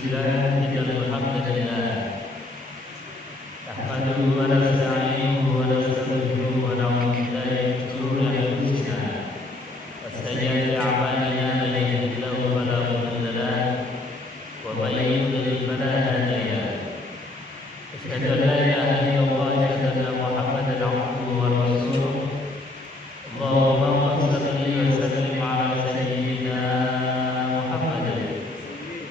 Bismillah, alhamdulillah. Nahmaduhu wa nasta'inuhu wa nastaghfiruhu wa na'udzu billahi min shururi anfusina wa sayyiati a'malina man yahdihillahu fala mudilla lahu wa man yudlil fala hadiya lahu. Asyhadu an la ilaha illallah wa asyhadu anna Muhammadan 'abduhu wa rasuluh. Allahumma shalli wa sallim 'ala sayyidina Muhammadin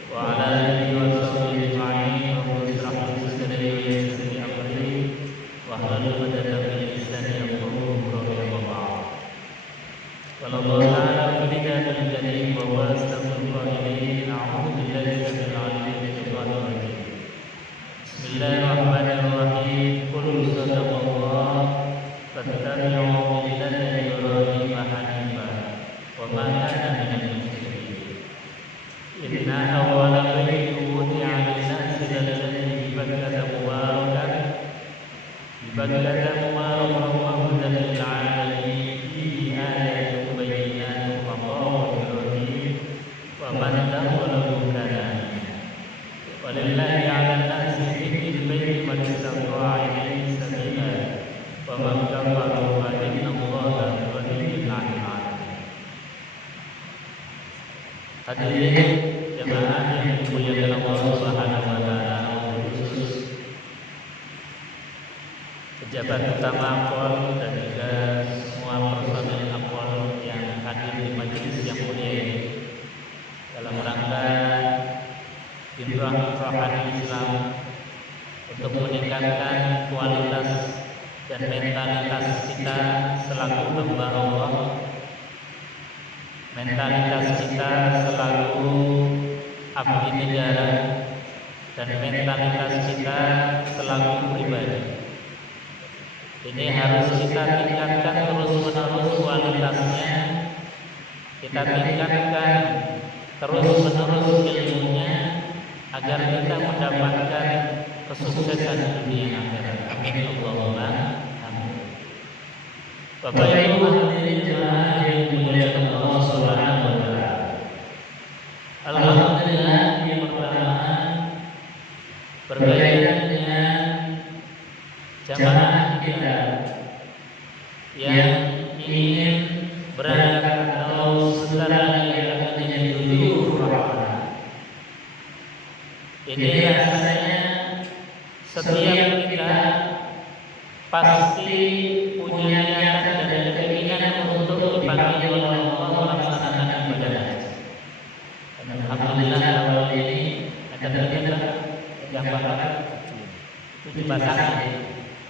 wa 'ala alihi wa sahbihi ajma'in. Rabbi shrah li sadri wa yassir li amri wahlul 'uqdatam min lisani yafqahu qawli. Qala Allah ta'ala fi kitabihil karim wa huwa asdaqul qa'ilin. A'udzu billahi minasy syaithanir rajim. Bismillahirrahmanirrahim. Qul sadaqallah fattabi'u millata Ibrahim hanifan wa ma kana minal musyrikin. Inna awwala baitin wudi'a lin-nasi lalladzi Bakkata mubarakan wa hudan lil-'alamin. Fihi ayatun bayyinatun maqamun Ibrahim wa man dakhalahu kana aminan. Walillahi 'alan nasi hijjul baiti man istata'a ilaihi sabila wa man kafara fa innallaha ghaniyyun 'anil 'alamin. Hadirin jemaah yang dimuliakan Allah Subhanahu wa taala, khusus pejabat utama APOL dan juga semua personil APOL yang hadir di majelis yang mulia ini dalam rangka Bimbang Rohani Islam untuk meningkatkan kualitas dan mentalitas kita selaku hamba Allah, mentalitas kita selaku abdi negara, dan mentalitas kita selaku pribadi. Ini harus kita tingkatkan terus-menerus kualitasnya, kita tingkatkan terus-menerus ilmunya, agar kita mendapatkan kesuksesan dunia akhirat. Amin Allahumma amin. Bapak Ibu hadirin jemaah yang dimuliakan Allah Subhanahu wa taala. Alhamdulillah, yang pertama berkaitan dengan jamaah kita yang ingin berangkat atau sebentar lagi akan menjadi dulu rahmat. Ini rasanya setiap kita pasti punya niat dan keinginan untuk dipanggil oleh Allah melaksanakan ibadah haji. Alhamdulillah awal ini ada ternyata yang bakal 7 pasangan.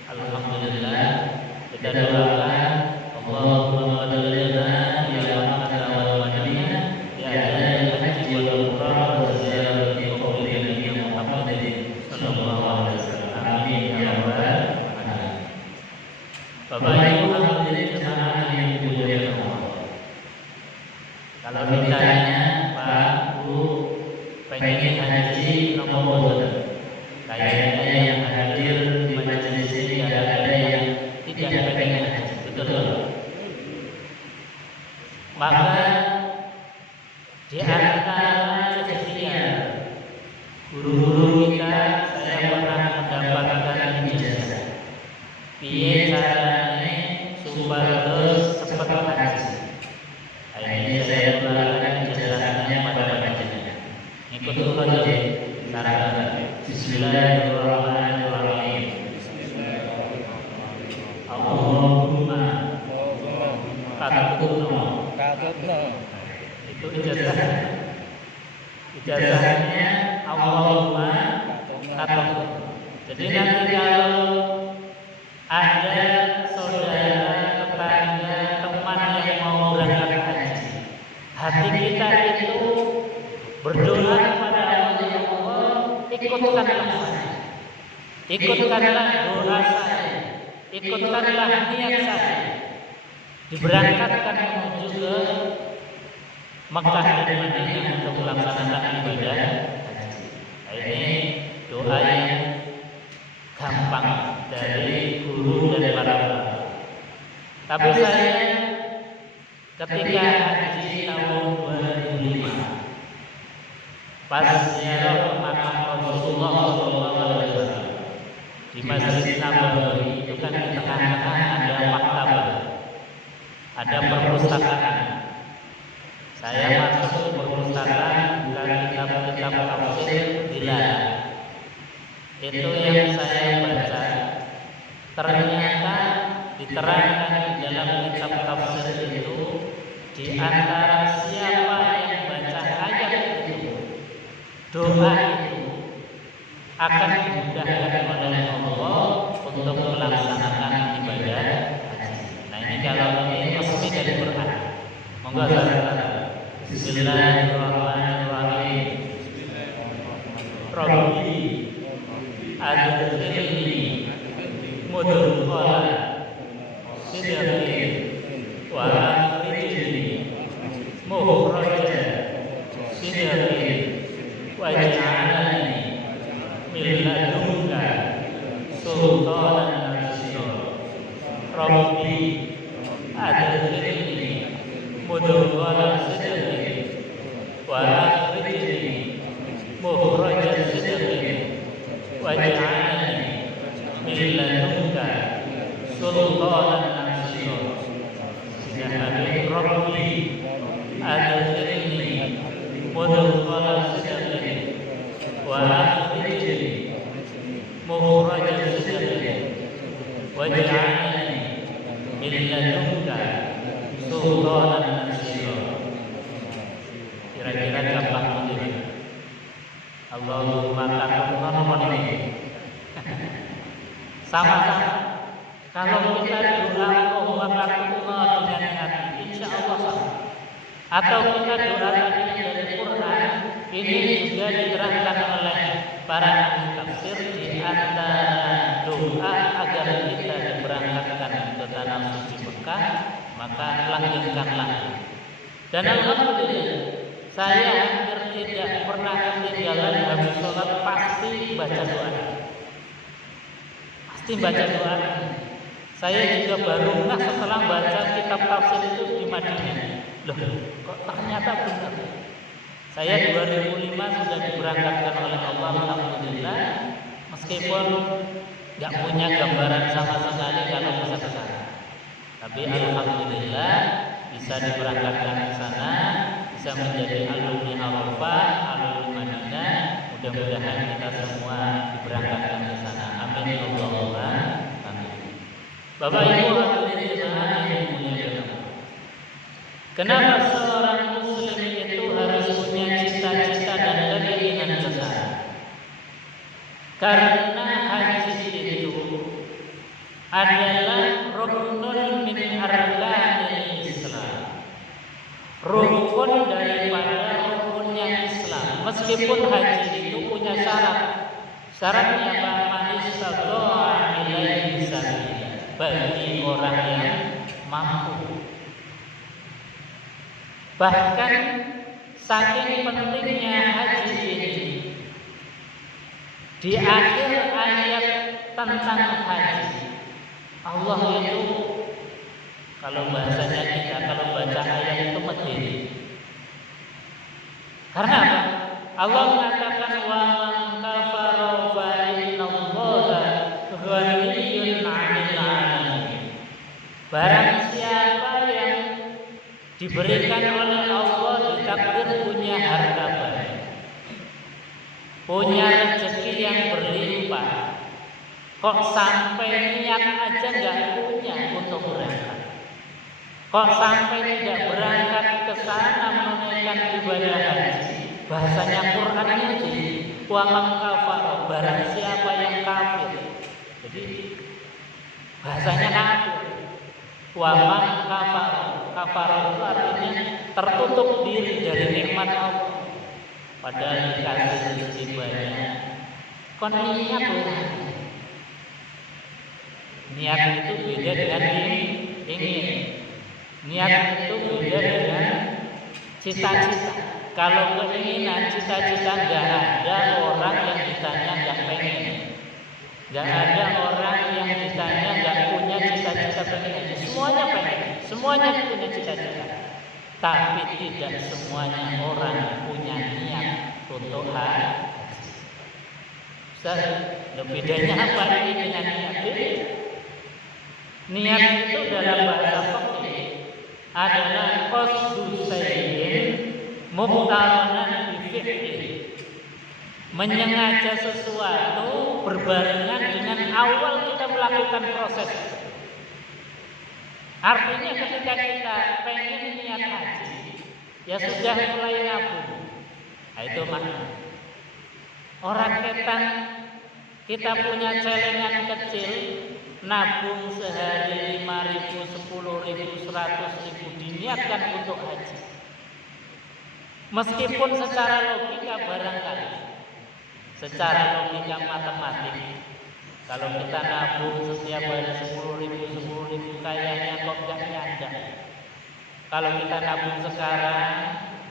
Alhamdulillah, kita doakan Allahumma balighna ila Makkah wal Madinah ya adal haji wal umrah wa ziyarati qauli Nabi Muhammad sallallahu alaihi wasallam. Amin ya rabbal alamin. Bapak Ibu hadirin jemaah yang dimuliakan Allah. Kalau ditanya, Pak, Bu, pengen haji nomor berapa? Kayaknya yang hadir di majelis ini ada yang tidak pengen haji, betul? Maka di antara sekian guru-guru kita, saya pernah mendapatkan ijazah. Piye caranya supaya cepat haji? Ini saya melakukan ijazahnya pada panjenengan. Ikut dulu aja cara. Bismillahirrahmanirrahim. Allahumma katutno. Itu ijazah. Ijazahnya Allahumma katutno. Jadi nanti kalau ada saudara, tetangga, teman yang mau berangkat haji, hati kita itu berdoa kepada Allah, ikutkanlah saya, ikutkanlah doa saya, ikutkanlah niat saya, diberangkatkan menuju ke Makkah dan Madinah untuk melaksanakan ibadah haji. Ini doa yang gampang dari guru dan para ulama. Tapi saya ketika haji tahun 2005 pas ziarah masuk ke perpustakaan buka kitab-kitab tafsir dilarang. Itu yang saya baca. Ternyata diterangkan di dalam kitab tafsir itu, di antara siapa yang baca ayat itu, doa itu akan dimudahkan oleh Allah untuk melaksanakan ibadah haji. Nah ini kalau ini resmi dari Quran. Monggo saudara. Bismillahirrahmanirrahim. Rabbi adkhilni mudkhala sidqin wa akhrijni mukhraja sidqin waj'alni min ladunka sultanan nasira. Rabbi adkhilni mudkhala sidqin wa akhrijni mukhraja sidqin waj'alni min ladunka sultanan nasira. Rabbi adkhilni mudkhala sidqin wa akhrijni mukhraja sidqin waj'alni min ladunka sultanan nasira. Kira-kira gampang begitu. Allahumma takun ini. Sama-sama. Kalau kita doa Allahumma takun dengan hati, insya Allah sama. Atau kita doa dari Quran, ini juga diterangkan oleh para ahli tafsir di antara doa agar kita diberangkatkan ke tanah suci Mekah, maka lanjutkanlah. Dan alhamdulillah, saya hampir tidak pernah ketinggalan habis sholat pasti baca doa. Pasti baca doa. Saya juga baru setelah baca kitab tafsir itu di Madinah. Loh, kok ternyata benar. Saya 2005 sudah diberangkatkan oleh Allah, alhamdulillah. Meskipun nggak punya gambaran sama sekali kalau bisa ke sana. Tapi alhamdulillah bisa diberangkatkan ke sana, bisa menjadi alumni Arafah, alumni Madinah. Mudah-mudahan kita semua diberangkatkan ke sana. Amin ya Allah. Amin. Bapak Ibu hadirin jemaah yang mulia, kenapa seorang muslim itu harus punya cita-cita dan keinginan besar? Karena haji itu adalah rukun min arkanil Islam, rukun daripada rukunnya Islam. Meskipun haji itu punya syarat. Syaratnya apa? Manistata'a ilaihi sabila, bagi orang yang mampu. Bahkan saking pentingnya haji ini, di akhir ayat tentang haji, Allah itu, kalau bahasanya kita, kalau baca ayat itu medeni. Karena apa? Allah mengatakan wa man kafara fa innallaha ghaniyyun 'anil 'alamin. Barang siapa yang diberikan oleh Allah ditakdir punya harta banyak, punya rezeki yang berlimpah, kok sampai niat aja nggak punya untuk berangkat, kok sampai tidak berangkat ke sana menunaikan ibadah haji. Bahasanya Quran ini wa man kafara, barang siapa yang kafir. Jadi bahasanya kafir. Wa man kafara, kafara itu artinya tertutup diri dari nikmat Allah. Padahal dikasih rezeki banyak, kon niat lah. Niat itu beda dengan ingin. Niat itu beda dengan cita-cita. Kalau keinginan, cita-cita, nggak ada orang yang ditanya nggak pengen, nggak ada orang yang ditanya nggak punya cita-cita pengen. Semuanya pengen, semuanya punya cita-cita. Tapi tidak semuanya orang punya niat untuk haji. Bedanya apa ini dengan niat? Niat itu dalam bahasa fikih adalah qasdu syai'in muqtaranan bi fi'li, menyengaja sesuatu berbarengan dengan awal kita melakukan proses. Artinya ketika kita pengen niat haji, ya sudah mulai nabung. Nah, itu makna. Orang ketan kita punya celengan kecil, nabung sehari 5.000, 10.000, 100.000 diniatkan untuk haji. Meskipun secara logika barangkali, secara logika matematik, kalau kita nabung setiap hari 10.000 kayaknya kok gak nyanda. Kalau kita nabung sekarang,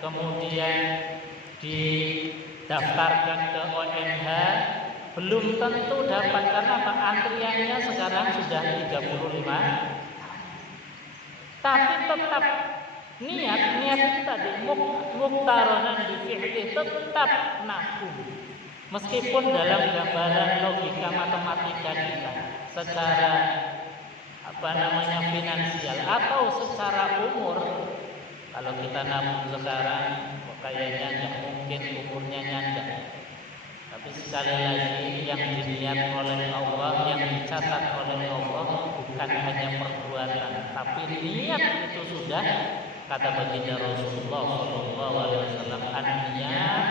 kemudian didaftarkan ke ONH, belum tentu dapat karena antriannya sekarang sudah 35. Tapi tetap niat itu tadi muqtaranan bi fi'li, tetap nabung. Meskipun dalam gambaran logika matematika kita secara finansial atau secara umur, kalau kita nabung sekarang kayaknya nggak mungkin umurnya nyanda. Tapi sekali lagi yang diniat oleh Allah, yang dicatat oleh Allah bukan hanya perbuatan, tapi niat itu sudah, kata baginda Rasulullah SAW, an-niyat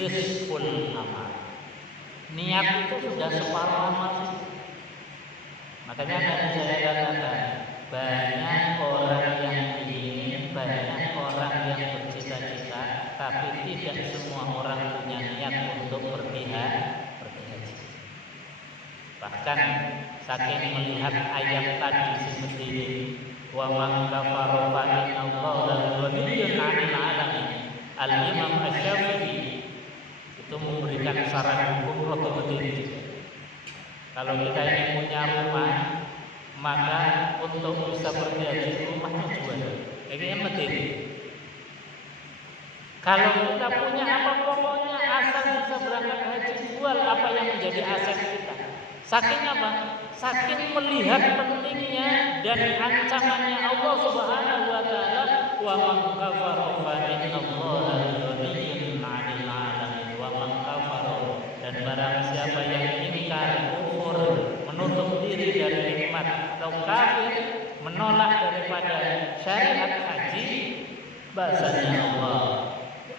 nisful amal. Niat itu sudah separuh amal. Makanya tadi saya katakan, banyak orang yang ingin, banyak orang yang bercita-cita, tapi tidak semua orang punya niat untuk pergi haji. Bahkan saking melihat ayat tadi seperti ini, wa man kafara fa inna Allaha ghaniyyun 'anil 'alamin. Al-Imam Asy-Syafi'i itu memberikan saran hukum otomatis. Kalau kita ingin punya rumah, maka untuk bisa pergi haji rumahnya jual. Ini yang penting. Kalau kita punya apa, pokoknya asal bisa berangkat haji, jual apa yang menjadi aset kita. Saking apa? Saking melihat pentingnya dan ancamannya Allah Subhanahu wa taala, wa man kafara fa inna Allaha ghaniyyun 'anil 'alamin. Wa man kafara, dan barang siapa yang ingkar, kufur, menutup diri dari nikmat, atau kafir, menolak daripada syariat haji, bahasanya Allah,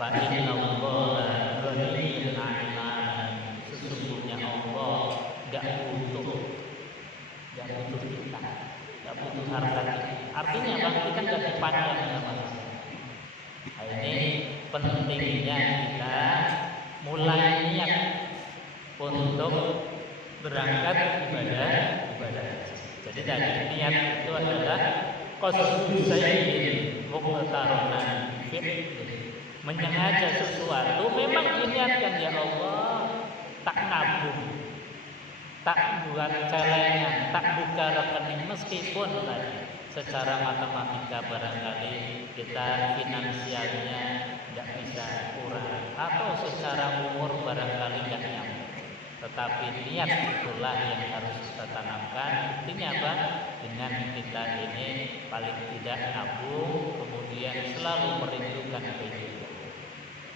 fa inna Allaha ghaniyyun 'anil 'alamin. Sesungguhnya Allah enggak butuh kita, enggak butuh harta kita. Artinya Bang, kita enggak dipandang sama manusia. Ini pentingnya kita mulai niat untuk berangkat ibadah haji. Jadi tadi niat itu adalah qasdus sayyid muqtaranan fi'li, menyengaja sesuatu, memang diniatkan, ya Allah, tak nabung, tak buat celengan, tak buka rekening, meskipun tadi secara matematika barangkali kita finansialnya nggak bisa kurang, atau secara umur barangkali nggak nyambung. Tetapi niat itulah yang harus kita tanamkan. Artinya apa? Dengan kita ini paling tidak nabung, kemudian selalu merindukan kehidupan.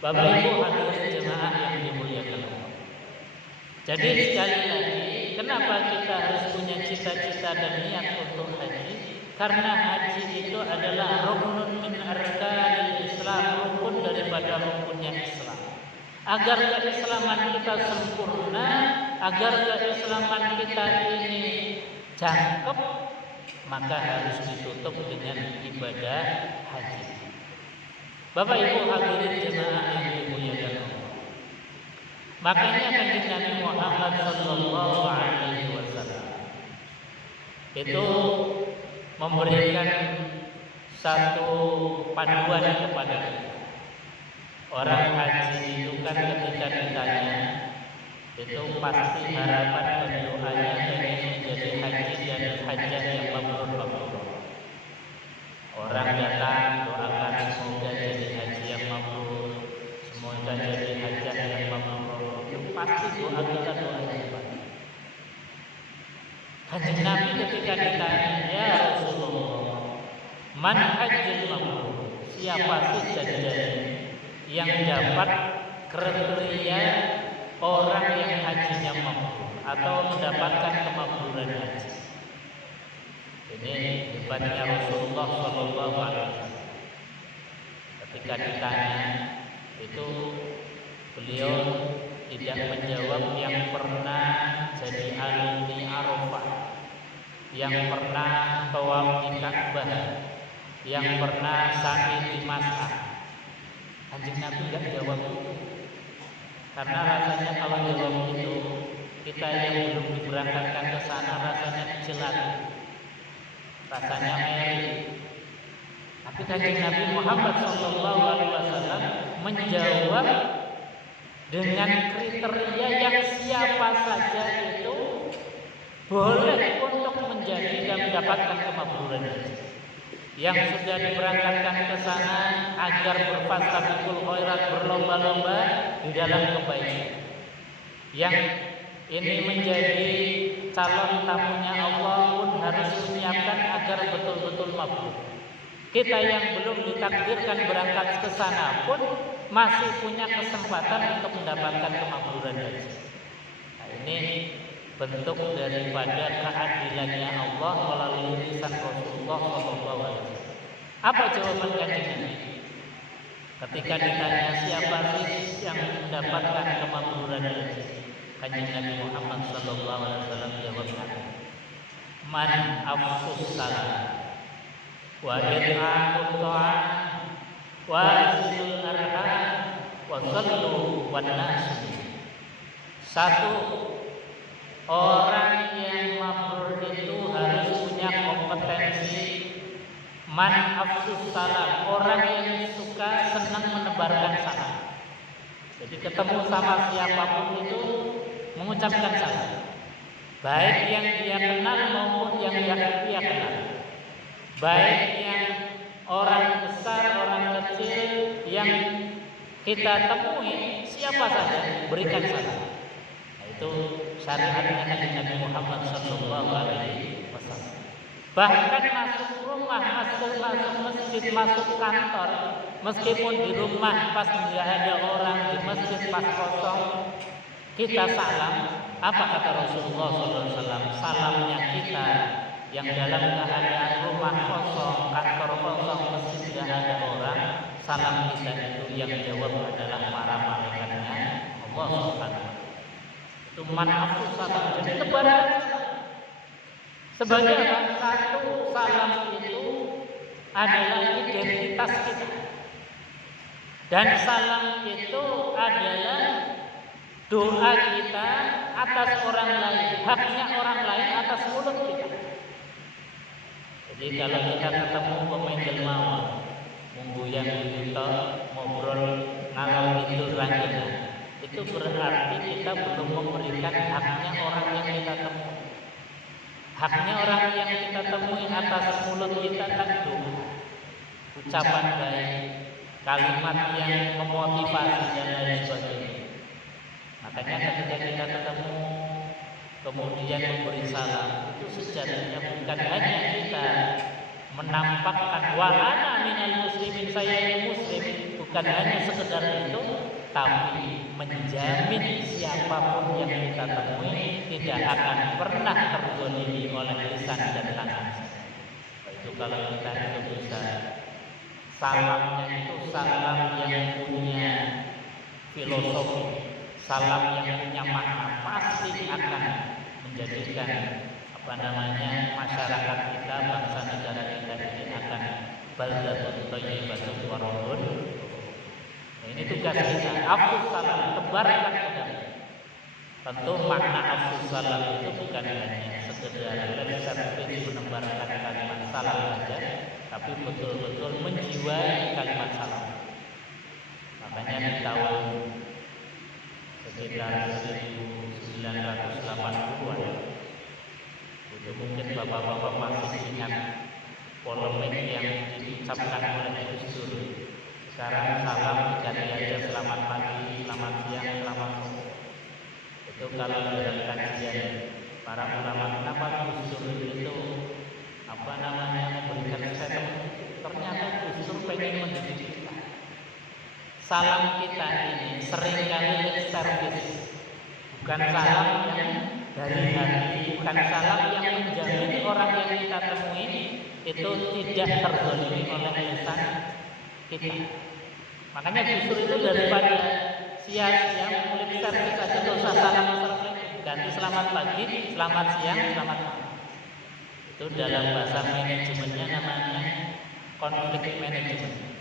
Bapak Ibu hadirin jemaah yang dimuliakan Allah. Jadi sekali lagi, kenapa kita harus punya cita-cita dan niat untuk haji? Karena haji itu adalah rukun min arkanil Islam, rukun daripada rukunnya Islam. Agar keislaman kita sempurna, agar keislaman kita ini jangkep, maka harus ditutup dengan ibadah haji. Bapak Ibu hadirin jemaah yang dimuliakan Allah. Makanya kanjeng Nabi Muhammad sallallahu alaihi wasallam itu memberikan satu panduan kepada kita. Orang haji itu kan ketika ditanya, itu pasti harapan dan doanya pengen menjadi haji dan hajat yang mabrur. Orang datang doakan semoga jadi haji yang mabrur, semoga jadi hajat yang mabrur. Itu pasti doa kita, doa yang baik. Kanjeng Nabi ketika ditanya, ya Rasulullah, man hajjul mabrur, siapa sih janjinya yang dapat kriteria orang yang hajinya mabrur atau mendapatkan kemakburan haji. Ini hebatnya Rasulullah Shallallahu Alaihi Wasallam. Ketika ditanya itu beliau tidak menjawab yang pernah jadi alumni Arafah, yang pernah tawaf di Ka'bah, yang pernah sa'i di Mas'ah. Kanjeng Nabi tidak jawab itu, karena rasanya kalau jawab itu kita yang belum diberangkatkan ke sana rasanya jelas, rasanya meri. Tapi Kanjeng Nabi Muhammad SAW menjawab dengan kriteria yang siapa saja itu boleh untuk menjadi dan mendapatkan kemakburan haji. Yang sudah diberangkatkan ke sana agar berfastabiqul khairat, berlomba-lomba di dalam kebaikan. Yang ini menjadi calon tamunya Allah pun harus menyiapkan agar betul-betul mabrur. Kita yang belum ditakdirkan berangkat ke sana pun masih punya kesempatan untuk mendapatkan kemakburan haji. Nah, ini bentuk daripada keadilannya Allah melalui lisan Rasulullah SAW. Apa jawaban Kanjeng Nabi? Ketika ditanya siapa sih yang mendapatkan kemakburan haji, Kanjeng Nabi Muhammad SAW jawabnya, man afsus salam wa id'amut ta'am wa silul arham wa sallu wan nas. Satu, orang yang mabrur itu harus punya kompetensi man afsus salam, orang yang suka senang menebarkan salam. Jadi ketemu sama siapapun itu mengucapkan salam, baik yang dia kenal maupun yang dia kenal, baik yang orang besar, orang kecil yang kita temui, siapa saja berikan salam. Nah, itu syariatnya Nabi Muhammad SAW. Bahkan masuk rumah, masuk masjid, masuk kantor, meskipun di rumah pas tidak ada orang, di masjid pas kosong, kita salam. Apa kata Rasulullah SAW? Salamnya kita yang dalam keadaan rumah kosong, kantor kosong, masjid tidak ada orang, salam kita itu yang jawab adalah para malaikatnya Allah Subhanahu. Itu manfaat salam. Jadi tebaran sebagai satu salam itu adalah identitas kita, dan salam itu adalah doa kita atas orang lain, haknya orang lain atas mulut kita. Jadi kalau kita ketemu pemain jelmawa, mungguyang kita ngobrol ngalor itu ranjang, itu berarti kita belum memberikan haknya orang yang kita temui. Haknya orang yang kita temui atas mulut kita kan doa, ucapan baik, kalimat yang memotivasi dan lain sebagainya. Makanya ketika kita ketemu kemudian memberi salam, itu sejatinya bukan hanya kita menampakkan wa ana minal muslimin, saya ini muslim, bukan hanya sekedar itu, tapi menjamin siapapun yang kita temui tidak akan pernah terzalimi oleh lisan dan tangan. Itu kalau kita itu bisa salamnya itu salam yang punya filosofi, salam yang punya makna, pasti akan menjadikan masyarakat kita, bangsa negara kita ini akan baldatun thayyibatun wa rabbun. Ini tugas kita. Afsus salam, tebarkan kebaikan. Tentu makna afsus salam itu bukan hanya sekedar lip service menebarkan kalimat salam saja, tapi betul-betul menjiwai kalimat salam. Makanya di tahun sekitar 1980-an itu mungkin bapak-bapak masih ingat polemik yang diucapkan oleh Gus Dur. Sekarang salam ganti aja selamat pagi, selamat siang, selamat sore. Itu kalau dalam kajian para ulama, kenapa Gus Dur itu memberikan statement? Ternyata Gus Dur pengen mendidik kita. salam kita ini seringkali lip service, bukan salam yang dari hati, bukan salam yang menjamin orang yang kita temui itu tidak terzalimi oleh lisan kita. Makanya justru itu daripada sia-sia lip service saja, nggak usah salam ganti selamat pagi, selamat siang, selamat malam. Itu dalam bahasa manajemennya namanya konflik manajemen.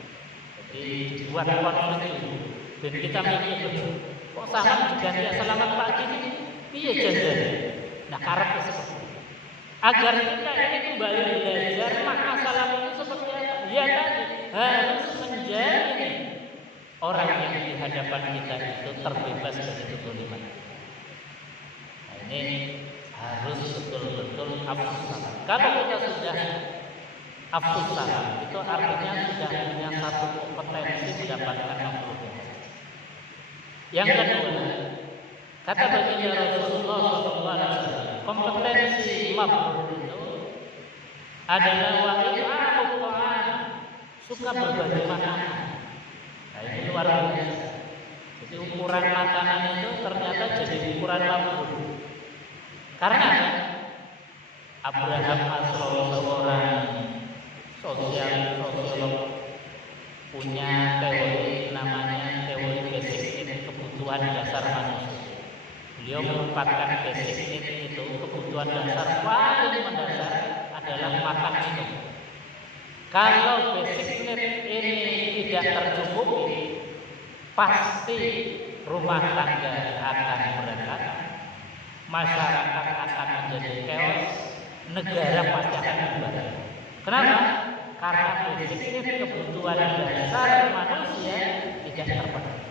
Jadi buat konflik itu, dan kita mikir kok salam diganti selamat pagi ini, iya jangan. Nah karep seperti itu. Agar kita ini kembali belajar makna salam itu seperti apa? Ya tadi harus menjadi orang yang di hadapan kita itu terbebas dari kezaliman. Ini harus betul-betul afsus salam. Kalau kita sudah afsus salam, itu artinya sudah punya satu kompetensi mendapatkan makhluk. Yang kedua, kata baginda Rasulullah SAW, kompetensi mabrur itu adalah wa'ima'ul ta'am, suka berbagi makanan. Nah ini luar biasa. Jadi ukuran makanan itu ternyata jadi ukuran mabrur. Karena Abraham Maslow seorang sosiolog punya teori namanya teori basic need, kebutuhan dasar manusia. Beliau menempatkan basic need itu kebutuhan dasar paling mendasar adalah makan minum. Kalau basic need ini tidak tercukupi, pasti rumah tangga akan berantakan. Masyarakat akan menjadi chaos, negara pasti akan bubar. Kenapa? Karena basic kebutuhan dasar manusia tidak terpenuhi.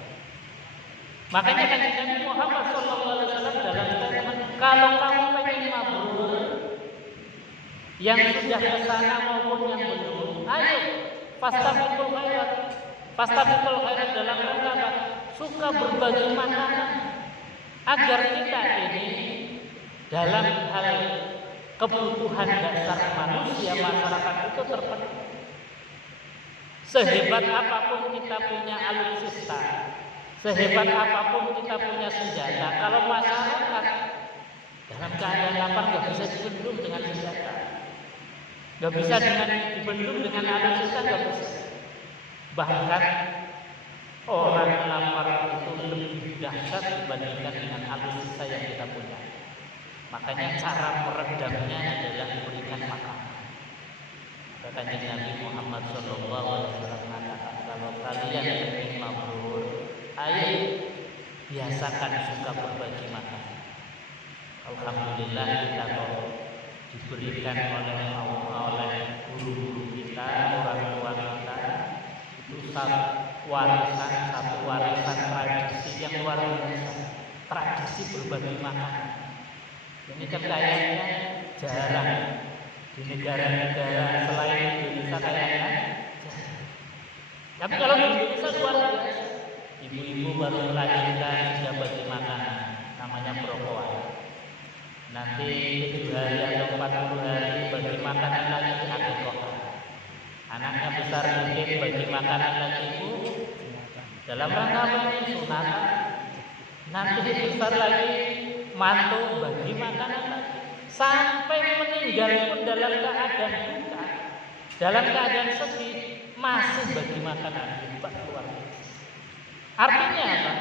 Makanya Nabi Muhammad SAW dalam statement, kalau kamu pengen mabrur, yang sudah ke sana maupun yang belum, ayo fastabiqul khairat. Fastabiqul khairat dalam rangka apa? Suka berbagi makanan. Agar kita ini dalam hal kebutuhan dasar manusia masyarakat itu terpenuhi. Sehebat apapun kita punya alutsista, sehebat apapun kita punya senjata, kalau masyarakat dalam keadaan lapar nggak bisa dibendung dengan senjata, nggak bisa dibendung dengan alutsista, nggak bisa. Bahkan orang lapar itu lebih dahsyat dibandingkan dengan alutsista yang kita punya. Makanya cara meredamnya adalah berikan makanan. Katanya Nabi Muhammad SAW mengatakan, kalau kalian ingin mabrur, ayo biasakan suka berbagi makanan. Alhamdulillah kita diberikan oleh guru-guru kita, orang tua kita, itu satu warisan tradisi yang luar biasa. Tradisi berbagi makanan. Ini kan kayaknya jarang di negara-negara selain Indonesia kayaknya. Tapi kalau di Indonesia luar biasa. Ibu-ibu baru melahirkan sudah bagi makanan, namanya perokoan. Nanti 7 hari atau 40 hari bagi makanan lagi akikah. Anaknya besar mungkin bagi makanan lagi ibu. Dalam rangka apa ini? Sunatan. Nanti besar lagi mantu bagi makanan lagi. Sampai meninggal pun dalam keadaan duka, dalam keadaan sedih, masih bagi makanan. Artinya apa?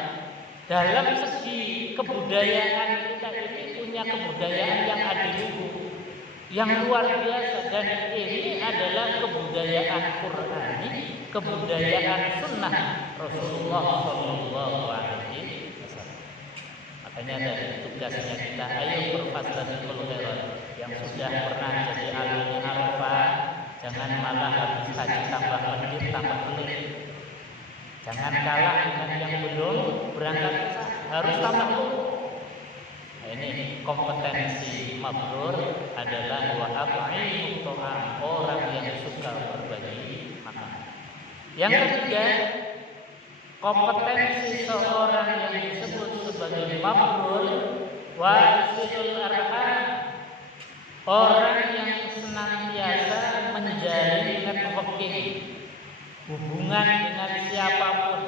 Dalam segi kebudayaan kita ini punya kebudayaan yang adiluhur, yang luar biasa, dan ini adalah kebudayaan Qur'ani, kebudayaan sunnah Rasulullah SAW. Makanya dari tugasnya kita, ayo berfastabiqul khairat. Yang sudah pernah jadi alumni Arafah, jangan malah habis haji tambah medit, tambah pelit. Jangan kalah dengan yang belum berangkat, harus tambah pelit. Nah, ini kompetensi mabrur adalah wa at'imut ta'am, orang yang suka berbagi makanan. Yang ketiga, kompetensi seorang yang disebut sebagai mabrur wasilul arham, orang yang senantiasa menjalin networking, hubungan dengan siapapun,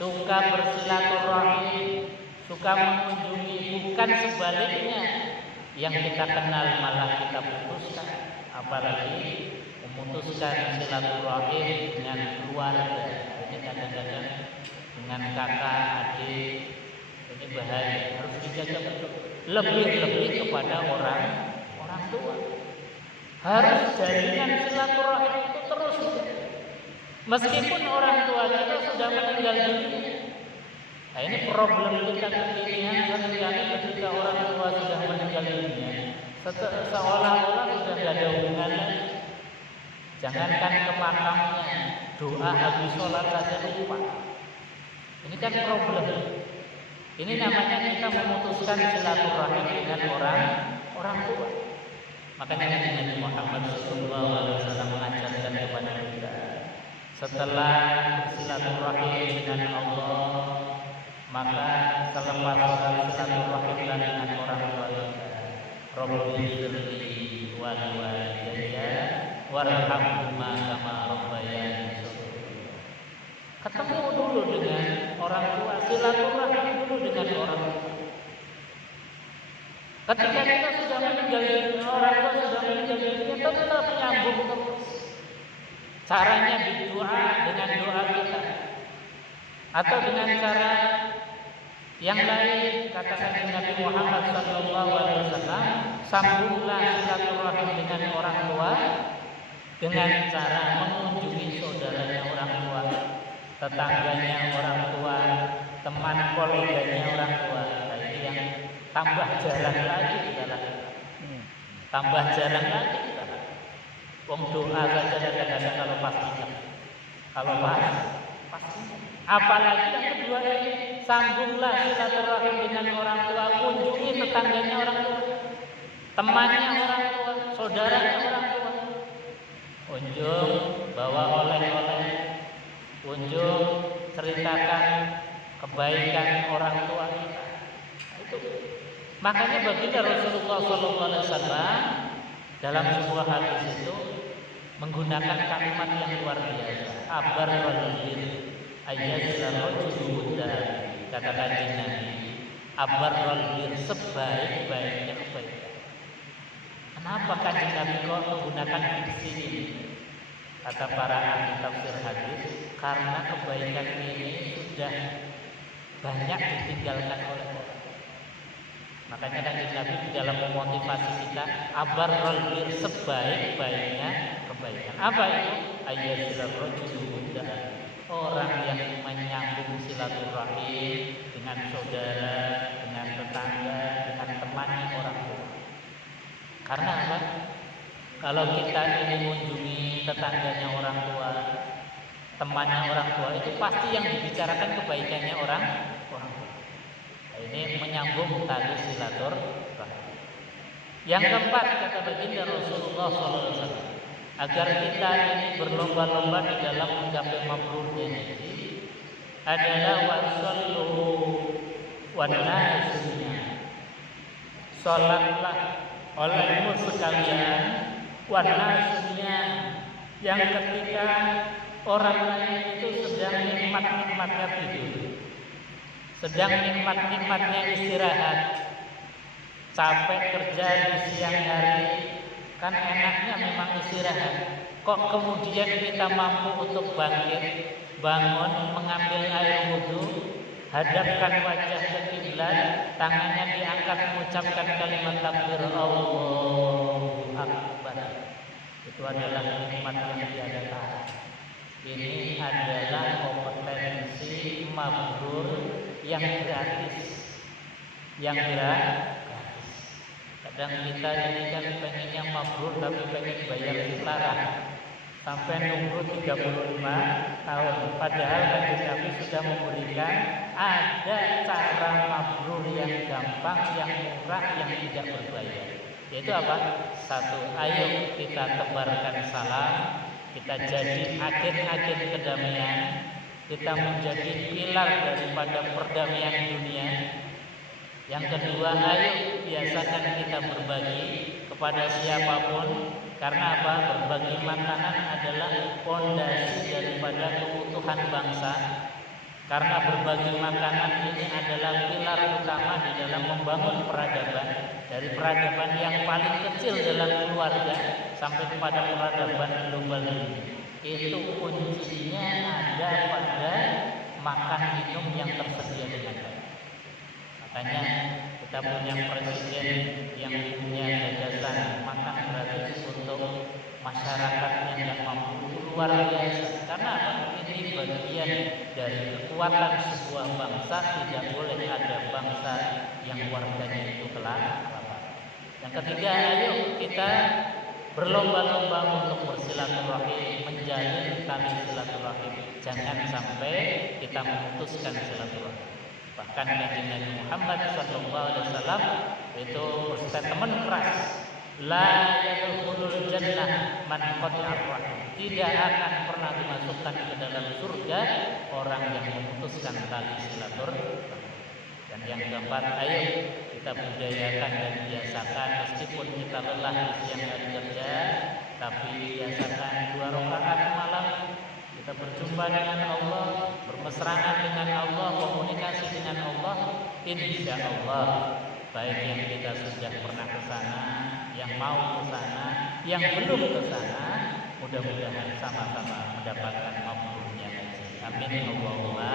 suka bersilaturahim, suka mengunjungi, bukan sebaliknya. Yang kita kenal malah kita putuskan, apalagi memutuskan silaturahim dengan keluarga. Ini kadang-kadang dengan kakak, adik, ini bahaya, harus dijaga betul. Lebih-lebih kepada orang tua. Harus jaringan silaturahim itu terus. Meskipun orang tua kita sudah meninggal dunia. Nah, ini problem kita kekinian seringkali ketika orang tua sudah meninggal dunia, seolah-olah sudah tidak ada hubungan lagi. Jangankan ke makamnya, doa habis sholat saja lupa. Ini kan problem. Ini namanya kita memutuskan silaturahim dengan orang tua. Makanya Nabi Muhammad SAW mengajarkan kepada kita, setelah silaturahim dengan Allah, maka selepas silaturahim dengan orang tua kita, Rabbi firli wa liwalidayya warhamhuma kama rabbayani shaghira. Ketemu dulu dengan orang tua, silaturahim dulu dengan orang tua. Ketika kita sudah meninggal dunia, orang tua sudah meninggal dunia, tetap nyambung terus. Caranya berdoa dengan doa kita, atau dengan cara yang lain. Katakan Nabi Muhammad SAW, sambunglah silaturahim dengan orang tua dengan cara mengunjungi saudaranya orang tua, tetangganya orang tua, teman koleganya orang tua. Nah, ini yang tambah jarang lagi kita lakukan. Tambah jarang lagi kita lakukan. Doa saja kadang-kadang kalau pas ingat, kalau pas ingat. Apalagi yang kedua ini, sambunglah silaturahim dengan orang tua, kunjungi tetangganya orang tua, temannya orang tua, saudaranya orang tua. Kunjung, bawa oleh-oleh, kunjung, ceritakan kebaikan orang tua kita. Itu. Makanya baginda Rasulullah SAW dalam sebuah hadis itu menggunakan kalimat yang luar biasa. Abar wal-bir ayyazil rajulu budda, kata kanjeng Nabi. Abar wal-bir, sebaik-baiknya kebaikan. Kenapa kanjeng Nabi kok menggunakan diksi ini? Kata para ahli tafsir hadis, karena kebaikan ini sudah banyak ditinggalkan oleh orang. Makanya kanjeng Nabi di dalam memotivasi kita, abar wal-bir, sebaik-baiknya kebaikan. Apa itu? Ayyazil rajulu budda, orang yang menyambung silaturahim dengan saudara, dengan tetangga, dengan temannya orang tua. Karena apa? Kalau kita ini mengunjungi tetangganya orang tua, temannya orang tua, itu pasti yang dibicarakan kebaikannya orang tua. Ini menyambung tali silaturahim. Yang keempat, kata baginda Rasulullah SAW, agar kita ini berlomba-lomba di dalam mencapai mabrurnya ini, adalah wasallu wan nasunya. Salatlah olehmu sekalian wan nasunya, yang ketika orang lain itu sedang nikmat-nikmatnya tidur, sedang nikmat-nikmatnya istirahat, capek kerja di siang hari, kan enaknya memang istirahat. Kok kemudian kita mampu untuk bangkit, bangun, mengambil air wudhu, hadapkan wajah ke kiblat, tangannya diangkat mengucapkan kalimat takbir Allahu Akbar. Itu adalah nikmat yang tiada tara. Ini adalah kompetensi mabrur yang gratis, yang gratis. Kadang kita ini kan pengennya mabrur tapi pengen bayar setoran, sampai nunggu 35 tahun. Padahal kanjeng Nabi sudah memberikan ada cara mabrur yang gampang, yang murah, yang tidak berbayar. Yaitu apa? Satu, ayo kita tebarkan salam, kita jadi agen-agen kedamaian, kita menjadi pilar daripada perdamaian dunia. Yang kedua, ayo biasakan kita berbagi kepada siapapun. Karena apa? Berbagi makanan adalah fondasi daripada keutuhan bangsa. Karena berbagi makanan ini adalah pilar utama di dalam membangun peradaban, dari peradaban yang paling kecil dalam keluarga sampai kepada peradaban global ini. Itu kuncinya ada pada makan minum yang tersedia dengan baik. Makanya kita punya presiden yang punya gagasan makan gratis untuk masyarakat yang tidak mampu, luar biasa. Karena apa? Ini bagian dari kekuatan sebuah bangsa. Tidak boleh ada bangsa yang warganya itu kelaparan. Yang ketiga, ayo kita berlomba-lomba untuk bersilaturahim, menjalin tali silaturahim. Jangan sampai kita memutuskan silaturahim. Bahkan Nabi Muhammad SAW itu berstatement keras, la yadkhulul jannah man qati'ar rahim. Tidak akan pernah dimasukkan ke dalam surga orang yang memutuskan tali silaturahim. Dan yang keempat, ayo kita budayakan dan biasakan, meskipun kita lelah di siang hari kerja, tapi biasakan 2 rakaat malam kita berjumpa dengan Allah, bermesraan dengan Allah, komunikasi dengan Allah. Insya Allah, baik yang kita sudah pernah ke sana, yang mau ke sana, yang belum ke sana, mudah-mudahan sama-sama mendapatkan makbulnya. Amin Allahumma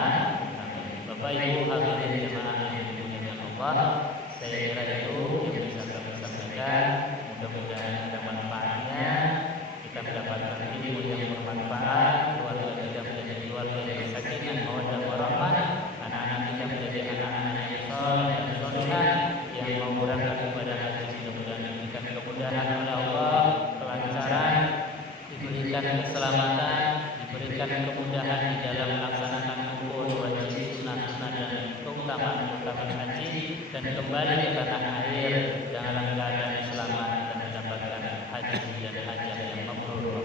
amin. Bapak Ibu hadirin jemaah yang dimuliakan Allah, saya kira itu yang bisa kami sampaikan. Mudah-mudahan ada manfaatnya, kita mendapatkan ilmu yang bermanfaat, keluarga kita menjadi keluarga yang sakinah, mawaddah warahmah, anak-anak kita menjadi anak-anak yang saleh dan salihah, yang mau berangkat kepada haji. Mudah-mudahan diberikan kemudahan oleh Allah, kelancaran, diberikan keselamatan, diberikan kemudahan di dalam melaksanakan rukun, wajib, sunnah dan keutamaan haji, dan kembali ke tanah air dalam keadaan selamat dan mendapatkan haji dan hajat yang mabrur.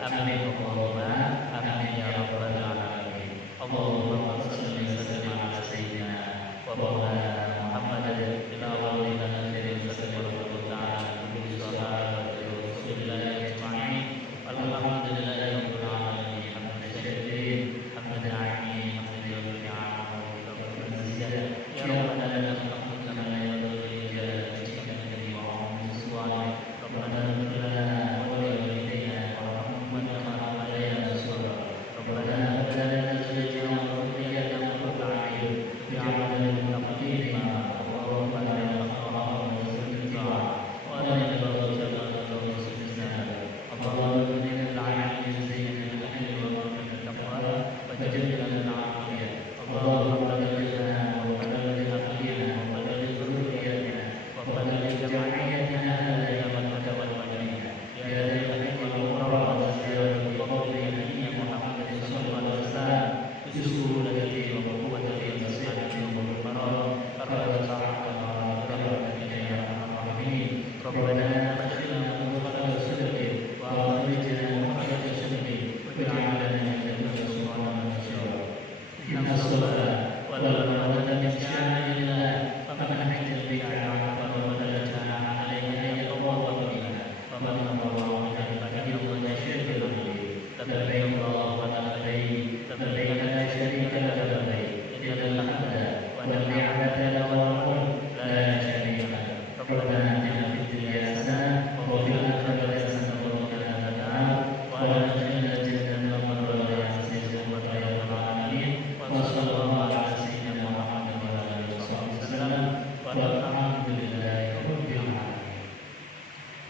Amin Allahumma amin ya rabbal alamin. Allahumma shalli wa sallim ala sayyidina wa maulana Muhammadin ila awwalina akhirin sallallahu ta'ala alaihi wa sallam ajma'in. Alhamdulillahi rabbil alamin. Hamdan syakir, hamdan na'im, hamdan yawmi ya rabbana lakal hamdu kama yanbaghi li jalali wa 'azimi rabbana lana wa walidayna warhamhuma kama rabbayana shaghira. Rabbana hab lana min azwajina wa dhurriyyatina qurrata a'yun waj'alna lil muttaqina imama. Rabbana taqabbal minna wa atina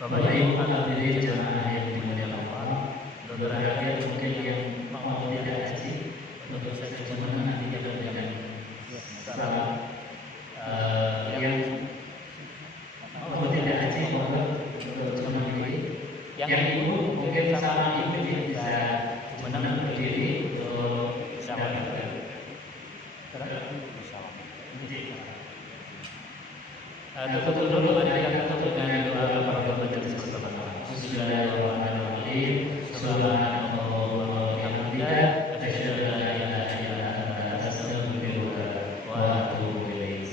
Bapak Ibu hadirin jemaah yang dimuliakan Allah, untuk terakhir mungkin yang mau tidak haji untuk bisa cuman tidak berjalan. Salam yang mau tidak haji untuk cuman ini, yang ibu mungkin sama ibu bisa menang berdiri untuk bersama. Tutup dulu, mari kita tutup dengan doa kepada majelis bersama-sama. Bismillahirrahmanirrahim. Subhanallah wa bihamdihi, asyhadu an la ilaha illa anta, astaghfiruka wa atubu ilaik.